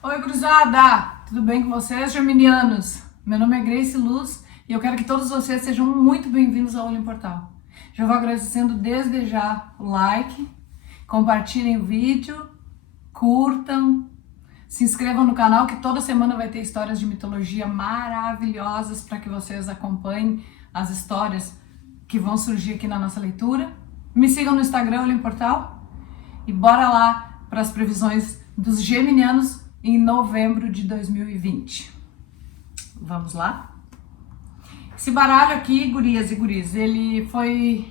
Oi, gurizada! Tudo bem com vocês, geminianos? Meu nome é Grace Luz e eu quero que todos vocês sejam muito bem-vindos ao Olho Portal. Já vou agradecendo desde já o like, compartilhem o vídeo, curtam, se inscrevam no canal que toda semana vai ter histórias de mitologia maravilhosas para que vocês acompanhem as histórias que vão surgir aqui na nossa leitura. Me sigam no Instagram, Olho Portal, e bora lá para as previsões dos geminianos em novembro de 2020. Vamos lá? Esse baralho aqui, gurias e guris, ele foi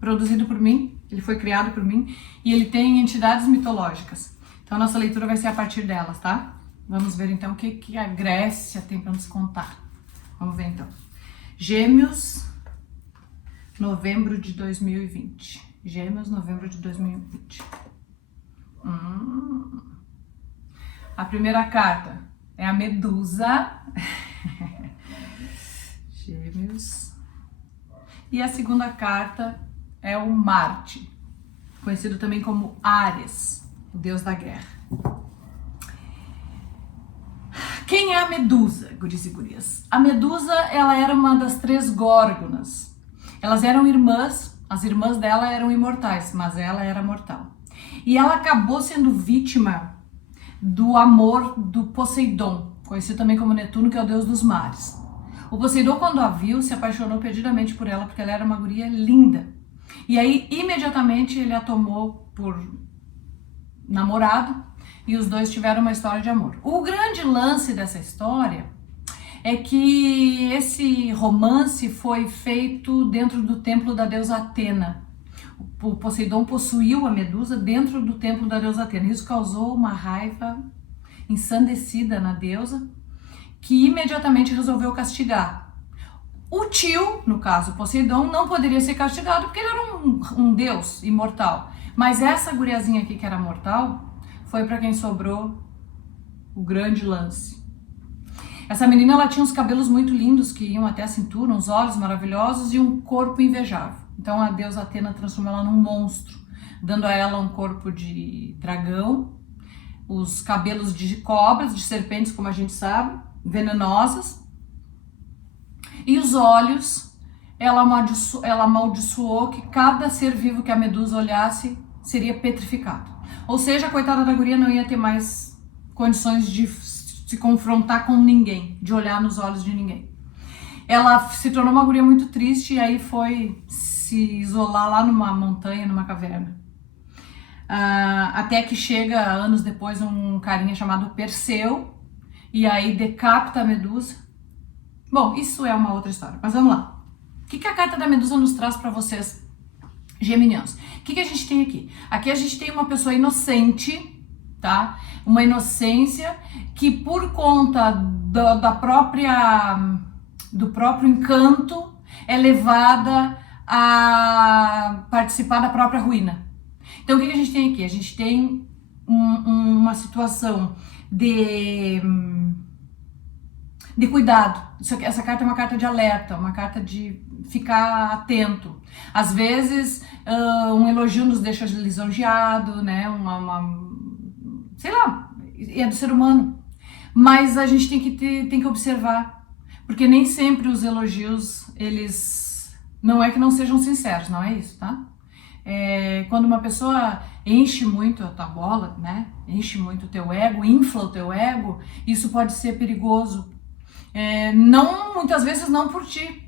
produzido por mim, ele foi criado por mim e ele tem entidades mitológicas. Então a nossa leitura vai ser a partir delas, tá? Vamos ver então o que a Grécia tem para nos contar. Vamos ver então. Gêmeos, novembro de 2020. Gêmeos, novembro de 2020. A primeira carta é a Medusa. Gêmeos. E a segunda carta é o Marte, conhecido também como Áries, o deus da guerra. Quem é a Medusa, guris e gurias? A Medusa, ela era uma das 3 górgonas. Elas eram irmãs, as irmãs dela eram imortais, mas ela era mortal. E ela acabou sendo vítima do amor do Poseidon, conhecido também como Netuno, que é o deus dos mares. O Poseidon, quando a viu, se apaixonou perdidamente por ela, porque ela era uma guria linda. E aí, imediatamente, ele a tomou por namorado e os dois tiveram uma história de amor. O grande lance dessa história é que esse romance foi feito dentro do templo da deusa Atena. O Poseidon possuiu a Medusa dentro do templo da deusa Atena. Isso causou uma raiva ensandecida na deusa, que imediatamente resolveu castigar. O tio, no caso Poseidon, não poderia ser castigado porque ele era um deus imortal. Mas essa guriazinha aqui que era mortal, foi para quem sobrou o grande lance. Essa menina, ela tinha uns cabelos muito lindos que iam até a cintura, uns olhos maravilhosos e um corpo invejável. Então a deusa Atena transformou ela num monstro, dando a ela um corpo de dragão, os cabelos de cobras, de serpentes, como a gente sabe, venenosas, e os olhos, ela amaldiçoou que cada ser vivo que a Medusa olhasse seria petrificado. Ou seja, a coitada da guria não ia ter mais condições de se confrontar com ninguém, de olhar nos olhos de ninguém. Ela se tornou uma guria muito triste e aí foi se isolar lá numa montanha, numa caverna. Até que chega, anos depois, um carinha chamado Perseu e aí decapita a Medusa. Bom, isso é uma outra história, mas vamos lá. O que a carta da Medusa nos traz para vocês, geminianos? O que a gente tem aqui? Aqui a gente tem uma pessoa inocente, tá? Uma inocência que por conta do próprio encanto é levada a participar da própria ruína. Então o que a gente tem aqui? A gente tem uma situação de cuidado. Essa carta é uma carta de alerta, uma carta de ficar atento. Às vezes um elogio nos deixa lisonjeado, né? Sei lá, é do ser humano. Mas a gente tem que observar, porque nem sempre os elogios, eles não é que não sejam sinceros, não é isso, tá? Quando uma pessoa enche muito a tua bola, né? Enche muito o teu ego, infla o teu ego, isso pode ser perigoso. Não, muitas vezes não por ti,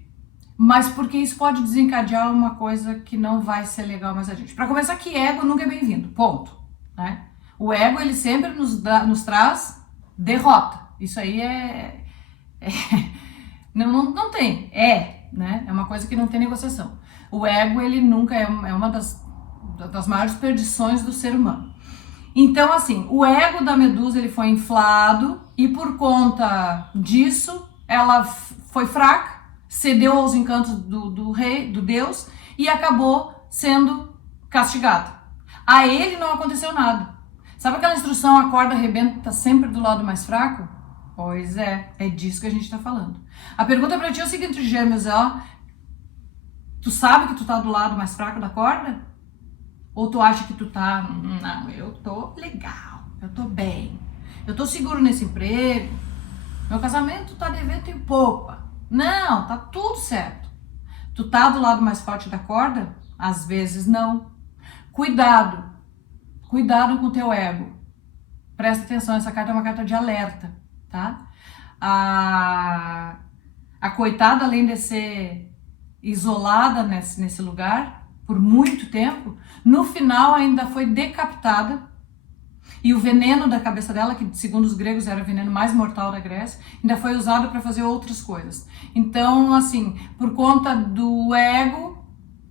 mas porque isso pode desencadear uma coisa que não vai ser legal mais a gente. Para começar, que ego nunca é bem-vindo, ponto, né? O ego, ele sempre nos traz derrota. Isso aí não tem, né? É uma coisa que não tem negociação. O ego, ele nunca é uma das maiores perdições do ser humano. Então, assim, o ego da Medusa, ele foi inflado e por conta disso, ela foi fraca, cedeu aos encantos do rei, do deus, e acabou sendo castigada. A ele não aconteceu nada. Sabe aquela instrução, a corda arrebenta sempre do lado mais fraco? Pois é disso que a gente tá falando. A pergunta pra ti é o seguinte, Gêmeos, tu sabe que tu tá do lado mais fraco da corda? Ou tu acha que tu tá, não, eu tô legal, eu tô bem. eu tô seguro nesse emprego, meu casamento tá de vento em popa. Não, tá tudo certo. Tu tá do lado mais forte da corda? Às vezes não. Cuidado, cuidado com o teu ego. Presta atenção, essa carta é uma carta de alerta, tá? A coitada, além de ser isolada nesse lugar por muito tempo, no final ainda foi decapitada. E o veneno da cabeça dela, que segundo os gregos era o veneno mais mortal da Grécia, ainda foi usado para fazer outras coisas. Então, assim, por conta do ego,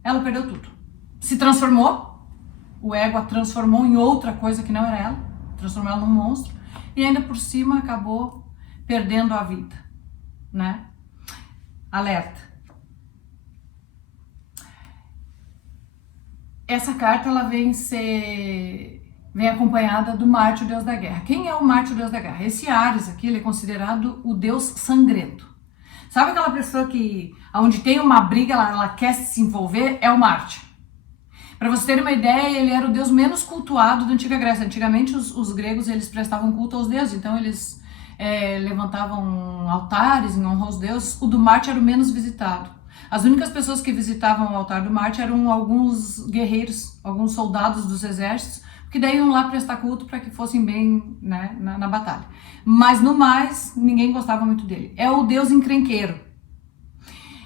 ela perdeu tudo. Se transformou, o ego a transformou em outra coisa que não era ela, transformou ela num monstro, e ainda por cima acabou perdendo a vida, né? Alerta. Essa carta, ela vem acompanhada do Marte, o deus da guerra. Quem é o Marte, o deus da guerra? Esse Áries aqui, ele é considerado o deus sangrento. Sabe aquela pessoa que, onde tem uma briga, ela quer se envolver? É o Marte. Para vocês terem uma ideia, ele era o deus menos cultuado da antiga Grécia. Antigamente, os gregos, eles prestavam culto aos deuses, então eles levantavam altares em honra aos deuses. O do Marte era o menos visitado. As únicas pessoas que visitavam o altar do Marte eram alguns guerreiros, alguns soldados dos exércitos, que daí iam lá prestar culto para que fossem bem, né, na batalha. Mas no mais, ninguém gostava muito dele. É o deus encrenqueiro.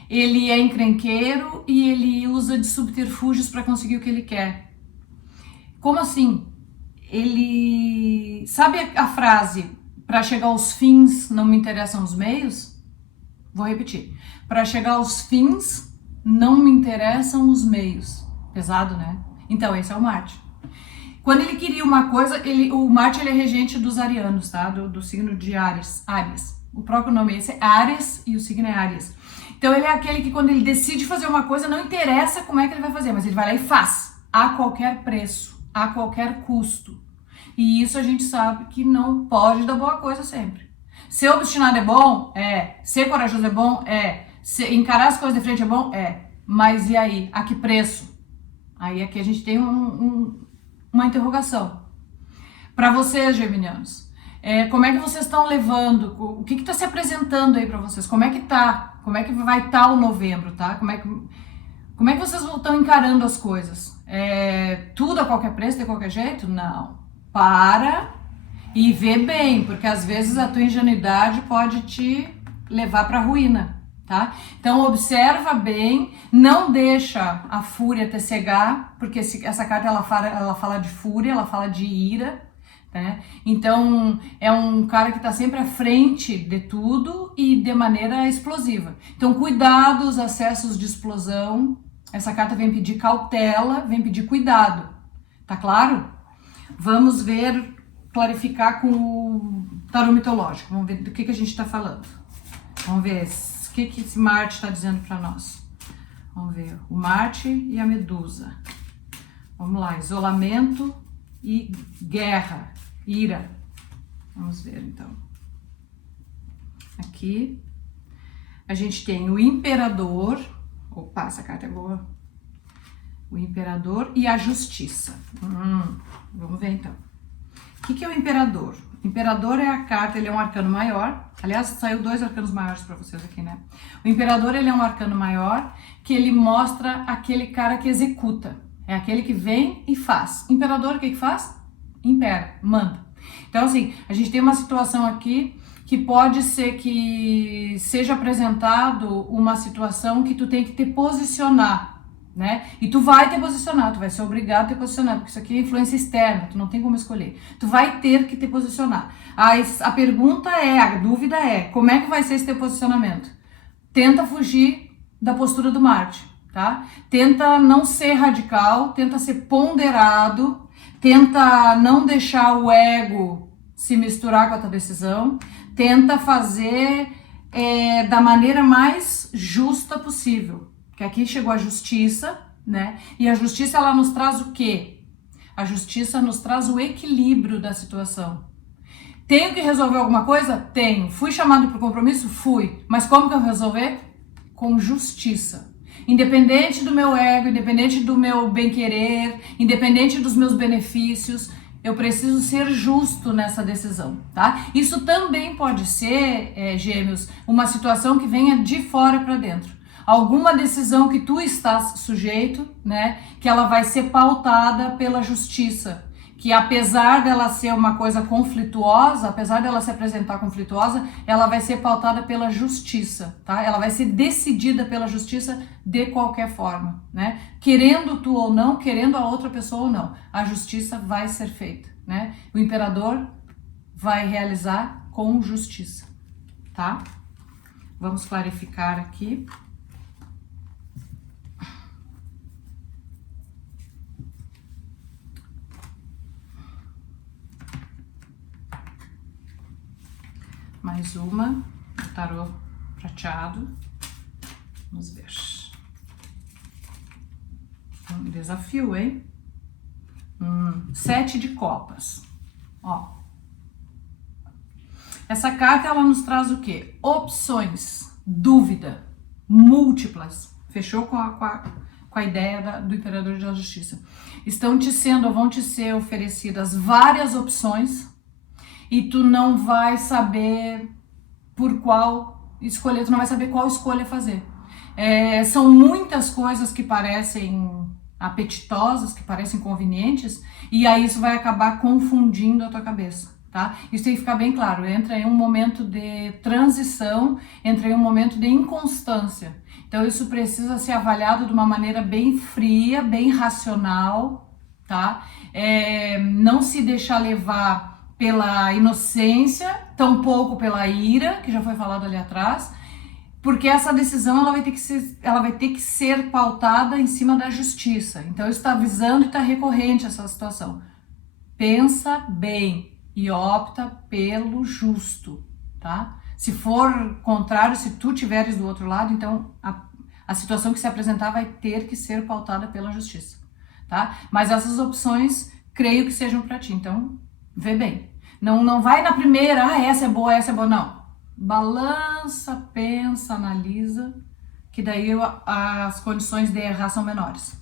Ele é encrenqueiro e ele usa de subterfúgios para conseguir o que ele quer. Como assim? Ele... Sabe a frase, para chegar aos fins não me interessam os meios? Vou repetir. Para chegar aos fins não me interessam os meios. Pesado, né? Então, esse é o Marte. Quando ele queria uma coisa, o Marte ele é regente dos arianos, tá? Do signo de Áries. O próprio nome esse é Áries e o signo é Áries. Então ele é aquele que quando ele decide fazer uma coisa, não interessa como é que ele vai fazer, mas ele vai lá e faz. A qualquer preço, a qualquer custo. E isso a gente sabe que não pode dar boa coisa sempre. Ser obstinado é bom? É. Ser corajoso é bom? É. Encarar as coisas de frente é bom? É. Mas e aí? A que preço? Aí aqui a gente tem uma interrogação. Para vocês, geminianos, como é que vocês estão levando, o que está se apresentando aí para vocês? Como é que tá? Como é que vai estar o novembro, tá? Como é que vocês estão encarando as coisas? Tudo a qualquer preço, de qualquer jeito? Não. Para e vê bem, porque às vezes a tua ingenuidade pode te levar para a ruína, tá? Então observa bem, não deixa a fúria te cegar, porque essa carta ela fala de fúria, ela fala de ira, né? Então é um cara que está sempre à frente de tudo e de maneira explosiva. Então cuidado, os acessos de explosão, essa carta vem pedir cautela, vem pedir cuidado, tá claro? Vamos ver, clarificar com o tarô mitológico, vamos ver do que a gente está falando. Vamos ver o que esse Marte está dizendo para nós. Vamos ver, o Marte e a Medusa. Vamos lá, isolamento e guerra, ira. Vamos ver então. Aqui a gente tem o Imperador. Opa, essa carta é boa. O Imperador e a Justiça. Vamos ver então. O que é o Imperador? O Imperador é a carta, ele é um arcano maior. Aliás, saiu 2 arcanos maiores para vocês aqui, né? O Imperador, ele é um arcano maior que ele mostra aquele cara que executa. É aquele que vem e faz. Imperador, o que faz? Impera, manda. Então, assim, a gente tem uma situação aqui que pode ser que seja apresentado uma situação que tu tem que te posicionar, né? E tu vai te posicionar, tu vai ser obrigado a te posicionar, porque isso aqui é influência externa, tu não tem como escolher. Tu vai ter que te posicionar. A pergunta a dúvida é, como é que vai ser esse teu posicionamento? Tenta fugir da postura do Marte, tá? Tenta não ser radical, tenta ser ponderado, tenta não deixar o ego se misturar com a tua decisão, tenta fazer da maneira mais justa possível. Que aqui chegou a justiça, né? E a justiça, ela nos traz o quê? A justiça nos traz o equilíbrio da situação. Tenho que resolver alguma coisa? Tenho. Fui chamado para o compromisso? Fui. Mas como que eu vou resolver? Com justiça. Independente do meu ego, independente do meu bem-querer, independente dos meus benefícios, eu preciso ser justo nessa decisão, tá? Isso também pode ser, Gêmeos, uma situação que venha de fora para dentro. Alguma decisão que tu estás sujeito, né? Que ela vai ser pautada pela justiça. Que apesar dela ser uma coisa conflituosa, apesar dela se apresentar conflituosa, ela vai ser pautada pela justiça, tá? Ela vai ser decidida pela justiça de qualquer forma, né? Querendo tu ou não, querendo a outra pessoa ou não, a justiça vai ser feita, né? O imperador vai realizar com justiça, tá? Vamos clarificar aqui. Mais uma, tarô prateado. Vamos ver. Um desafio, hein? 7 de copas. Ó. Essa carta, ela nos traz o quê? Opções, dúvida, múltiplas. Fechou com a ideia do Imperador da Justiça. Vão te ser oferecidas várias opções, e tu não vai saber por qual escolher, tu não vai saber qual escolha fazer. São muitas coisas que parecem apetitosas, que parecem convenientes, e aí isso vai acabar confundindo a tua cabeça, tá? Isso tem que ficar bem claro, entra em um momento de transição, entra em um momento de inconstância. Então isso precisa ser avaliado de uma maneira bem fria, bem racional, tá? Não se deixar levar pela inocência, tampouco pela ira, que já foi falado ali atrás, porque essa decisão ela vai ter que ser pautada em cima da justiça. Então isso está avisando e está recorrente essa situação. Pensa bem e opta pelo justo, tá? Se for contrário, se tu tiveres do outro lado, então a situação que se apresentar vai ter que ser pautada pela justiça, tá? Mas essas opções, creio que sejam para ti, então vê bem. Não vai na primeira, essa é boa, não. Balança, pensa, analisa, que daí as condições de errar são menores,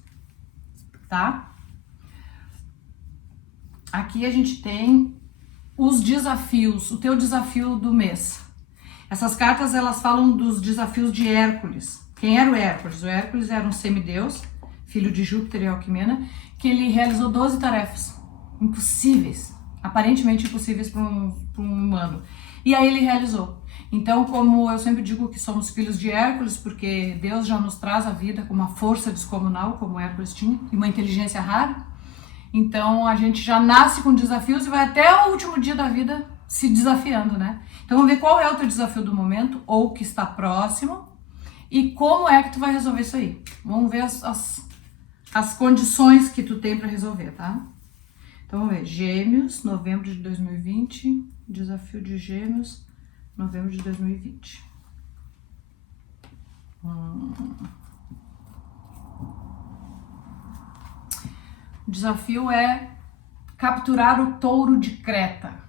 tá? Aqui a gente tem os desafios, o teu desafio do mês. Essas cartas, elas falam dos desafios de Hércules. Quem era o Hércules? O Hércules era um semideus, filho de Júpiter e Alquimena, que ele realizou 12 tarefas impossíveis, aparentemente impossíveis para um humano. E aí ele realizou. Então, como eu sempre digo que somos filhos de Hércules, porque Deus já nos traz a vida com uma força descomunal, como Hércules tinha, e uma inteligência rara. Então, a gente já nasce com desafios e vai até o último dia da vida se desafiando, né? Então, vamos ver qual é o teu desafio do momento, ou que está próximo, e como é que tu vai resolver isso aí. Vamos ver as condições que tu tem para resolver, tá? Então, vamos ver. Gêmeos, novembro de 2020. Desafio de Gêmeos, novembro de 2020. O desafio é capturar o touro de Creta.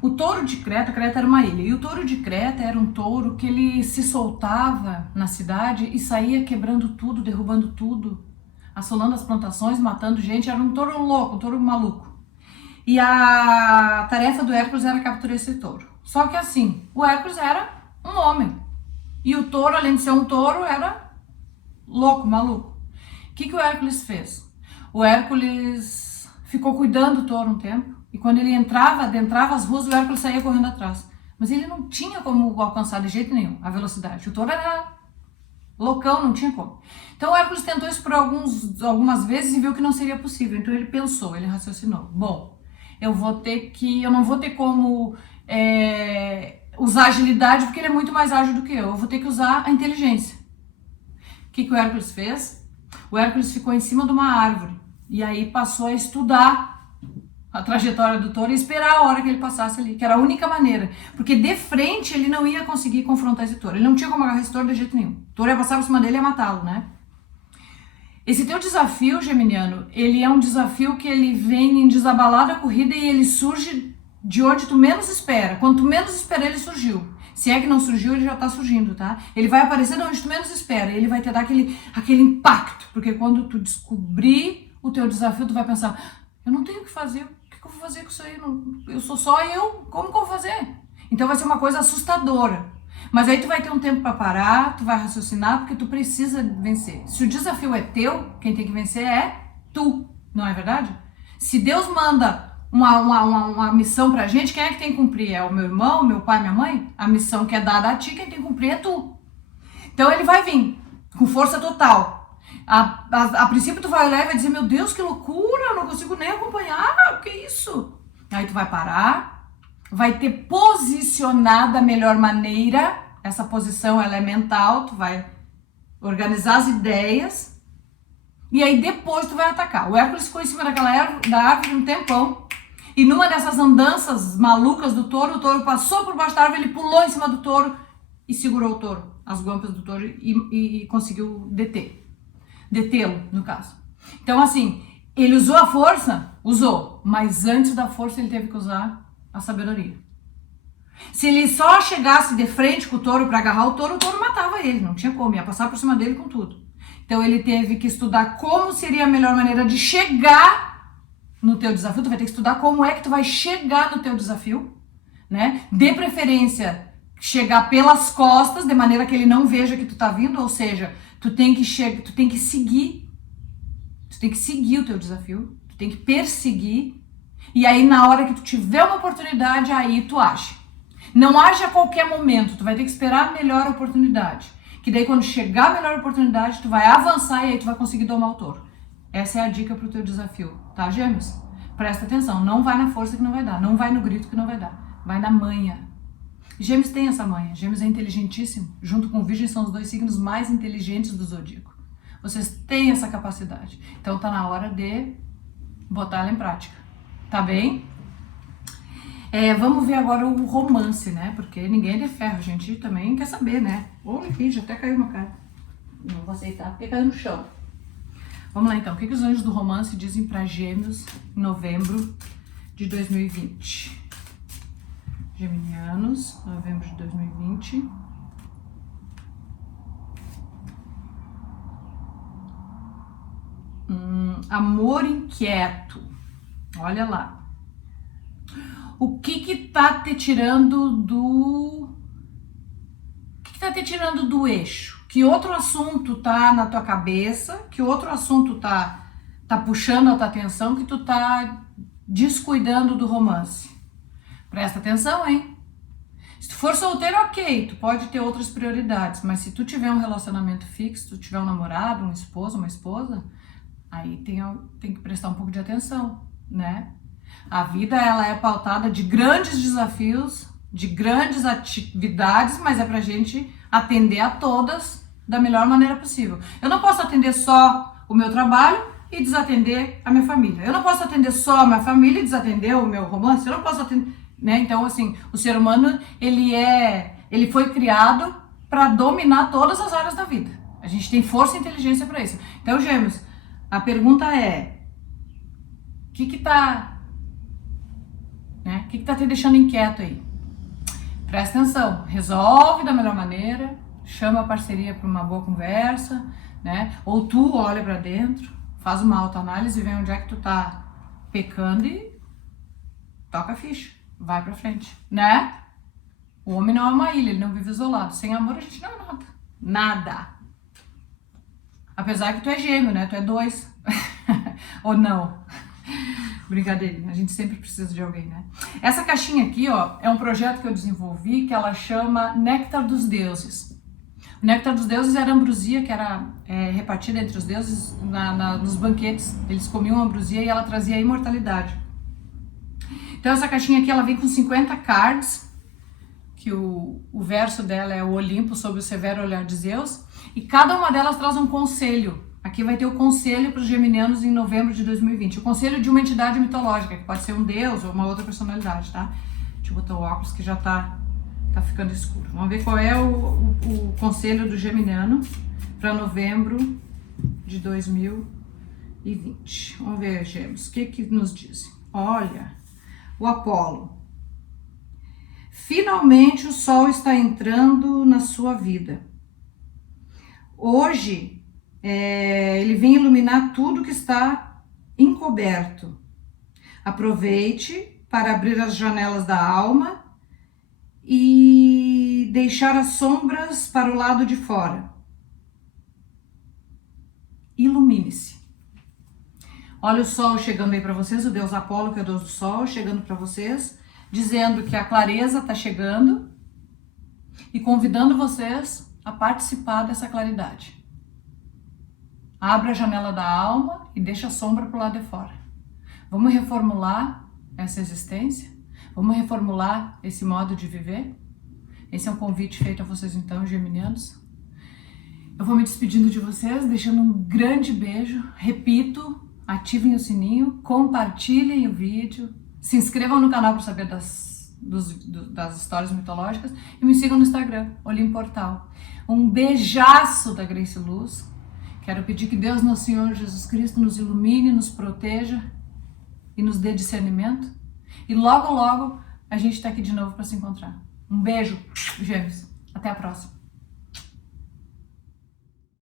O touro de Creta era uma ilha, e o touro de Creta era um touro que ele se soltava na cidade e saía quebrando tudo, derrubando tudo, assolando as plantações, matando gente. Era um touro louco, um touro maluco. E a tarefa do Hércules era capturar esse touro. Só que assim, o Hércules era um homem, e o touro, além de ser um touro, era louco, maluco. O que o Hércules fez? O Hércules ficou cuidando do touro um tempo, e quando ele adentrava as ruas, o Hércules saía correndo atrás. Mas ele não tinha como alcançar de jeito nenhum a velocidade. O touro era loucão, não tinha como. Então o Hércules tentou isso por algumas vezes e viu que não seria possível. Então ele pensou, ele raciocinou. Bom, eu não vou ter como usar agilidade, porque ele é muito mais ágil do que eu. Eu vou ter que usar a inteligência. O que o Hércules fez? O Hércules ficou em cima de uma árvore e aí passou a estudar a trajetória do touro e esperar a hora que ele passasse ali, que era a única maneira, porque de frente ele não ia conseguir confrontar esse touro, ele não tinha como agarrar esse touro de jeito nenhum. O touro ia passar por cima dele e ia matá-lo, né? Esse teu desafio, geminiano, ele é um desafio que ele vem em desabalada corrida e ele surge de onde tu menos espera. Quando tu menos espera, ele surgiu. Se é que não surgiu, ele já tá surgindo, tá? Ele vai aparecer de onde tu menos espera, ele vai te dar aquele impacto, porque quando tu descobrir o teu desafio, tu vai pensar, Eu não tenho o que fazer. O que eu vou fazer com isso aí? Eu sou só eu. Como que eu vou fazer? Então vai ser uma coisa assustadora. Mas aí tu vai ter um tempo para parar, tu vai raciocinar, porque tu precisa vencer. Se o desafio é teu, quem tem que vencer é tu, não é verdade? Se Deus manda uma missão pra gente, quem é que tem que cumprir? É o meu irmão, meu pai, minha mãe? A missão que é dada a ti, quem tem que cumprir é tu. Então ele vai vir com força total. A princípio tu vai olhar e vai dizer, meu Deus, que loucura, eu não consigo nem acompanhar, o que é isso? Aí tu vai parar, vai ter posicionado da melhor maneira, essa posição ela é mental, tu vai organizar as ideias, e aí depois tu vai atacar. O Hércules ficou em cima da árvore um tempão, e numa dessas andanças malucas do touro, o touro passou por baixo da árvore, ele pulou em cima do touro e segurou o touro, as guampas do touro, e conseguiu detê-lo, no caso. Então assim, ele usou a força? Usou, mas antes da força ele teve que usar a sabedoria. Se ele só chegasse de frente com o touro para agarrar o touro matava ele, não tinha como, ia passar por cima dele com tudo. Então ele teve que estudar como seria a melhor maneira de chegar no teu desafio. Tu vai ter que estudar como é que tu vai chegar no teu desafio, né? De preferência, chegar pelas costas, de maneira que ele não veja que tu tá vindo, ou seja, tu tem que seguir o teu desafio, tu tem que perseguir, e aí na hora que tu tiver uma oportunidade, aí tu age. Não age a qualquer momento, tu vai ter que esperar a melhor oportunidade. Que daí quando chegar a melhor oportunidade, tu vai avançar e aí tu vai conseguir domar o touro. Essa é a dica pro teu desafio, tá, Gêmeos? Presta atenção, não vai na força que não vai dar, não vai no grito que não vai dar, vai na manha. Gêmeos tem essa manha, Gêmeos é inteligentíssimo, junto com Virgem são os 2 signos mais inteligentes do zodíaco. Vocês têm essa capacidade, então tá na hora de botar ela em prática, tá bem? Vamos ver agora o romance, né? Porque ninguém é de ferro, a gente também quer saber, né? Olha aqui, já até caiu uma carta. Não vou aceitar porque caiu no chão. Vamos lá então, o que os anjos do romance dizem para Gêmeos em novembro de 2020? Geminianos, novembro de 2020. Amor inquieto. Olha lá. O que tá te tirando do... O que tá te tirando do eixo? Que outro assunto tá na tua cabeça? Que outro assunto tá puxando a tua atenção que tu tá descuidando do romance? Presta atenção, hein? Se tu for solteiro, ok, tu pode ter outras prioridades, mas se tu tiver um relacionamento fixo, tu tiver um namorado, um esposo, uma esposa, aí tem que prestar um pouco de atenção, né? A vida, ela é pautada de grandes desafios, de grandes atividades, mas é pra gente atender a todas da melhor maneira possível. Eu não posso atender só o meu trabalho e desatender a minha família. Eu não posso atender só a minha família e desatender o meu romance. Eu não posso atender, né? Então, assim, o ser humano, ele foi criado para dominar todas as áreas da vida. A gente tem força e inteligência para isso. Então, Gêmeos, a pergunta é: o que tá te deixando inquieto aí? Presta atenção, resolve da melhor maneira, chama a parceria para uma boa conversa, né? Ou tu olha para dentro, faz uma autoanálise e vê onde é que tu tá pecando e toca a ficha, vai pra frente, né? O homem não é uma ilha, ele não vive isolado. Sem amor a gente não é nada. Nada. Apesar que tu é gêmeo, né? Tu é 2. Ou não? Brincadeira, a gente sempre precisa de alguém, né? Essa caixinha aqui, ó, é um projeto que eu desenvolvi que ela chama Néctar dos Deuses. O Néctar dos Deuses era ambrosia que era repartida entre os deuses nos banquetes. Eles comiam ambrosia e ela trazia a imortalidade. Então essa caixinha aqui, ela vem com 50 cards, que o verso dela é o Olimpo sob o severo olhar de Zeus, e cada uma delas traz um conselho. Aqui vai ter o conselho para os geminianos em novembro de 2020. O conselho de uma entidade mitológica, que pode ser um deus ou uma outra personalidade, tá? Deixa eu botar o óculos que já tá ficando escuro. Vamos ver qual é o conselho do geminiano para novembro de 2020. Vamos ver, Gêmeos, o que nos dizem? Olha, o Apolo. Finalmente o sol está entrando na sua vida. Hoje, ele vem iluminar tudo que está encoberto. Aproveite para abrir as janelas da alma e deixar as sombras para o lado de fora. Ilumine-se. Olha o sol chegando aí para vocês, o deus Apolo, que é o deus do sol, chegando para vocês, dizendo que a clareza está chegando e convidando vocês a participar dessa claridade. Abra a janela da alma e deixa a sombra para o lado de fora. Vamos reformular essa existência? Vamos reformular esse modo de viver? Esse é um convite feito a vocês então, geminianos. Eu vou me despedindo de vocês, deixando um grande beijo. Repito, ativem o sininho, compartilhem o vídeo, se inscrevam no canal para saber das histórias mitológicas e me sigam no Instagram, Olim Portal. Um beijaço da Grace Luz. Quero pedir que Deus, nosso Senhor Jesus Cristo, nos ilumine, nos proteja e nos dê discernimento. E logo, logo, a gente está aqui de novo para se encontrar. Um beijo, gêmeos. Até a próxima.